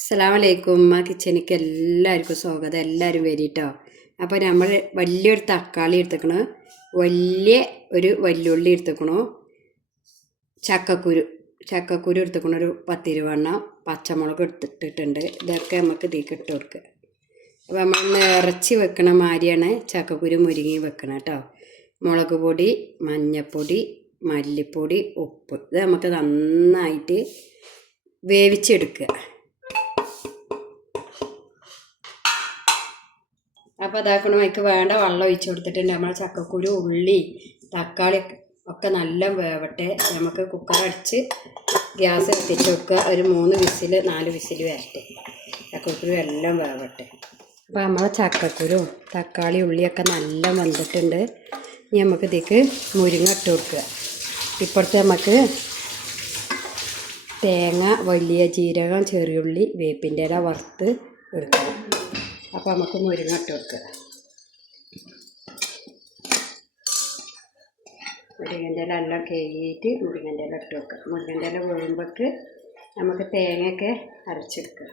അസ്സലാമലൈക്കും. ആ കിച്ചണിക്ക് എല്ലാവർക്കും സ്വാഗതം. എല്ലാവരും വരിട്ടോ? അപ്പോൾ നമ്മൾ വലിയൊരു തക്കാളി എടുത്തേക്കണു. വലിയ ഒരു വല്യുള്ളി എടുത്തേക്കണു. ചക്കക്കുരു ചക്കക്കുരു എടുത്തേക്കണു. ഒരു പത്തിരുവണ്ണം പച്ചമുളക് എടുത്തിട്ടുണ്ട് ഇതൊക്കെ നമുക്ക് ഇതിലേക്ക് ഇട്ട് കൊടുക്കുക അപ്പോൾ നമ്മൾ നിറച്ച് വെക്കണ മാതിരിയാണ് ചക്കക്കുരു മുരുങ്ങി വെക്കണം കേട്ടോ മുളക് പൊടി മഞ്ഞൾപ്പൊടി മല്ലിപ്പൊടി ഉപ്പ്. ഇത് നമുക്ക് നന്നായിട്ട് വേവിച്ചെടുക്കുക. അപ്പോൾ അതാക്കണ അതിക്ക് വേണ്ട വെള്ളം ഒഴിച്ച് കൊടുത്തിട്ടുണ്ട്. നമ്മൾ ചക്കക്കുരു ഉള്ളി തക്കാളി ഒക്കെ നല്ല വേവട്ടെ. നമുക്ക് കുക്കർ അടിച്ച് ഗ്യാസ് എത്തിച്ച് വെക്കുക. ഒരു മൂന്ന് വിസിൽ നാല് വിസിൽ വരട്ടെ. ചക്കക്കുരു എല്ലാം വേവട്ടെ. അപ്പോൾ നമ്മൾ ചക്കക്കുരും തക്കാളി ഉള്ളിയൊക്കെ നല്ല വെന്തിട്ടുണ്ട്. ഇനി നമുക്ക് ഇതിക്ക് മുരിങ്ങ ഇട്ട് കൊടുക്കുക. ഇപ്പോഴത്തെ നമുക്ക് തേങ്ങ വലിയ ജീരകം ചെറിയുള്ളി വേപ്പിന്റെ ഇല വറുത്ത് എടുക്കണം. അപ്പോൾ നമുക്ക് മുരിങ്ങ ഇട്ട് വെക്കുക മുരിങ്ങന്റെ ഇല എല്ലാം കഴുകിയിട്ട് മുരിങ്ങന്റെ ഇല ഇട്ട് വെക്കുക മുരിങ്ങന്റെ ഇല വീഴുമ്പോഴേക്ക് നമുക്ക് തേങ്ങയൊക്കെ അരച്ചെടുക്കുക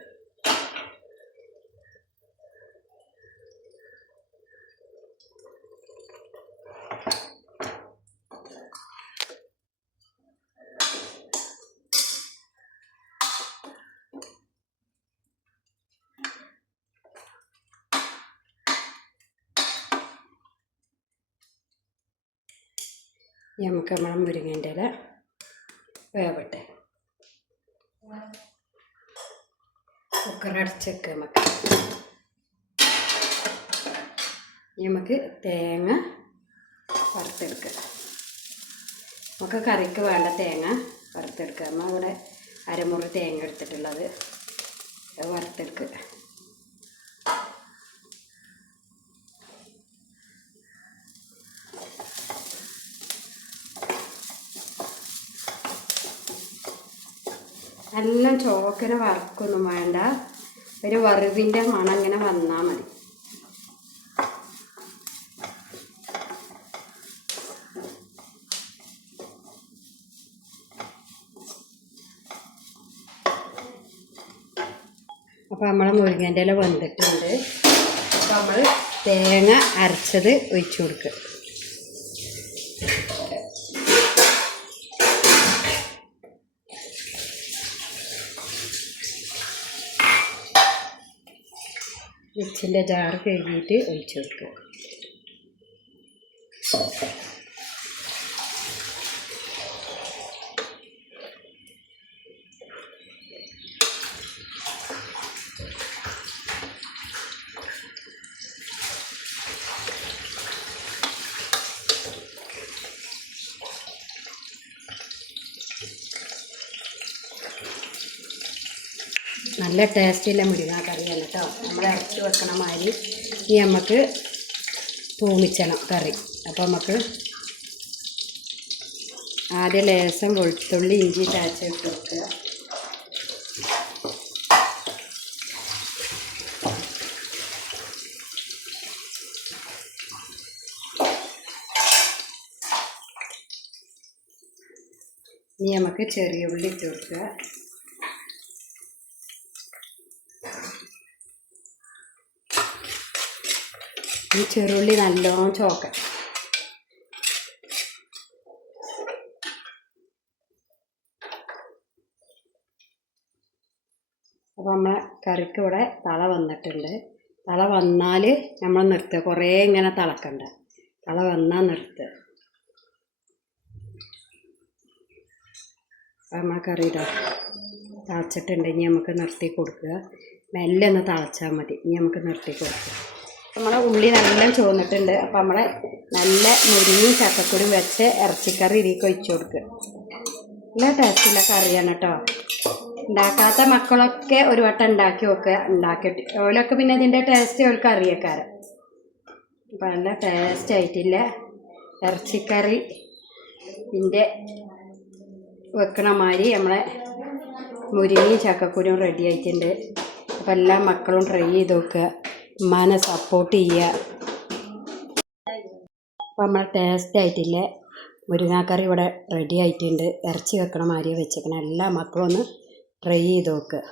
നമുക്ക് നമ്മളെ മുരിങ്ങേന്റെ ഇല വേവട്ടെ. കുക്കർ അടച്ചേക്ക് നമുക്ക്. നമുക്ക് തേങ്ങ വറുത്തെടുക്കുക നമുക്ക് കറിക്ക് വേണ്ട തേങ്ങ വറുത്തെടുക്കുക നമ്മൾ ഇവിടെ അരമുറി തേങ്ങ എടുത്തിട്ടുള്ളത്. വറുത്തെടുക്കുക എല്ലാം ചോക്കനെ വറക്കൊന്നും വേണ്ട. ഒരു വറുവിന്റെ മണം ഇങ്ങനെ വന്നാൽ മതി. അപ്പോൾ നമ്മളെ മുരിങ്ങന്റെ ഇല വന്നിട്ടുണ്ട് അപ്പോൾ നമ്മൾ തേങ്ങ അരച്ചത് ഒഴിച്ചു കൊടുക്കുക മിക്സിന്റെ ജാറ് കഴുകിയിട്ട് ഒഴിച്ചു കൊടുക്കുക. നല്ല ടേസ്റ്റുള്ള മുരിങ്ങ കറിയാണ് കേട്ടോ. നമ്മൾ ഇറച്ചി വെക്കണ മാതിരി ഈ നമുക്ക് തൂമിച്ചണം കറി. അപ്പോൾ നമുക്ക് ആദ്യം ലേസം വെളുത്തുള്ളി ഇഞ്ചി ചാച്ച ഇട്ട് വെക്കുക ഇനി നമുക്ക് ചെറിയ ഉള്ളി ഇട്ട് ഈ ചെറുള്ളി നല്ലോണം ചോക്ക. അപ്പോൾ നമ്മളെ കറിക്ക് ഇവിടെ തള വന്നിട്ടുണ്ട്. തള വന്നാൽ നമ്മൾ നിർത്തുക. കുറേ ഇങ്ങനെ തിളക്കണ്ട. തള വന്നാൽ നിർത്തുക. നമ്മളെ കറി ഇതാ ഇനി നമുക്ക് നിർത്തി കൊടുക്കുക. മെല്ലെ ഒന്ന് തിളച്ചാൽ മതി. ഇനി നമുക്ക് നിർത്തി കൊടുക്കുക നമ്മളെ ഉള്ളി നല്ല ചുവന്നിട്ടുണ്ട്. അപ്പം നമ്മളെ നല്ല മുരിങ്ങയും ചക്കക്കുരും വെച്ച് ഇറച്ചിക്കറി ഇതിലേക്ക് ഒഴിച്ചു കൊടുക്കുക നല്ല ടേസ്റ്റുള്ള കറിയാണ് കേട്ടോ ഉണ്ടാക്കാത്ത മക്കളൊക്കെ ഒരു വട്ടം ഉണ്ടാക്കി നോക്കുക ഉണ്ടാക്കിയിട്ട് ഓലൊക്കെ പിന്നെ ഇതിന്റെ ടേസ്റ്റ് ഓൾക്ക് അറിയക്കാറ് അപ്പം നല്ല ടേസ്റ്റ് ആയിട്ടില്ല. ഇറച്ചിക്കറി ഇതിന്റെ വെക്കണ മാതിരി നമ്മളെ മുരിങ്ങയും ചക്കക്കുരും റെഡി ആയിട്ടുണ്ട്. അപ്പം എല്ലാ മക്കളും ട്രൈ ചെയ്ത് നോക്കുക ഉമ്മാനെ സപ്പോർട്ട് ചെയ്യുക അപ്പം നമ്മൾ ടേസ്റ്റ് ആയിട്ടില്ലേ? മുരിങ്ങാക്കറി ഇവിടെ റെഡി ആയിട്ടുണ്ട്. ഇറച്ചി വെക്കണ മാതിരി വെച്ചേക്കണം. എല്ലാ മക്കളും ഒന്ന് ട്രൈ ചെയ്ത് നോക്കുക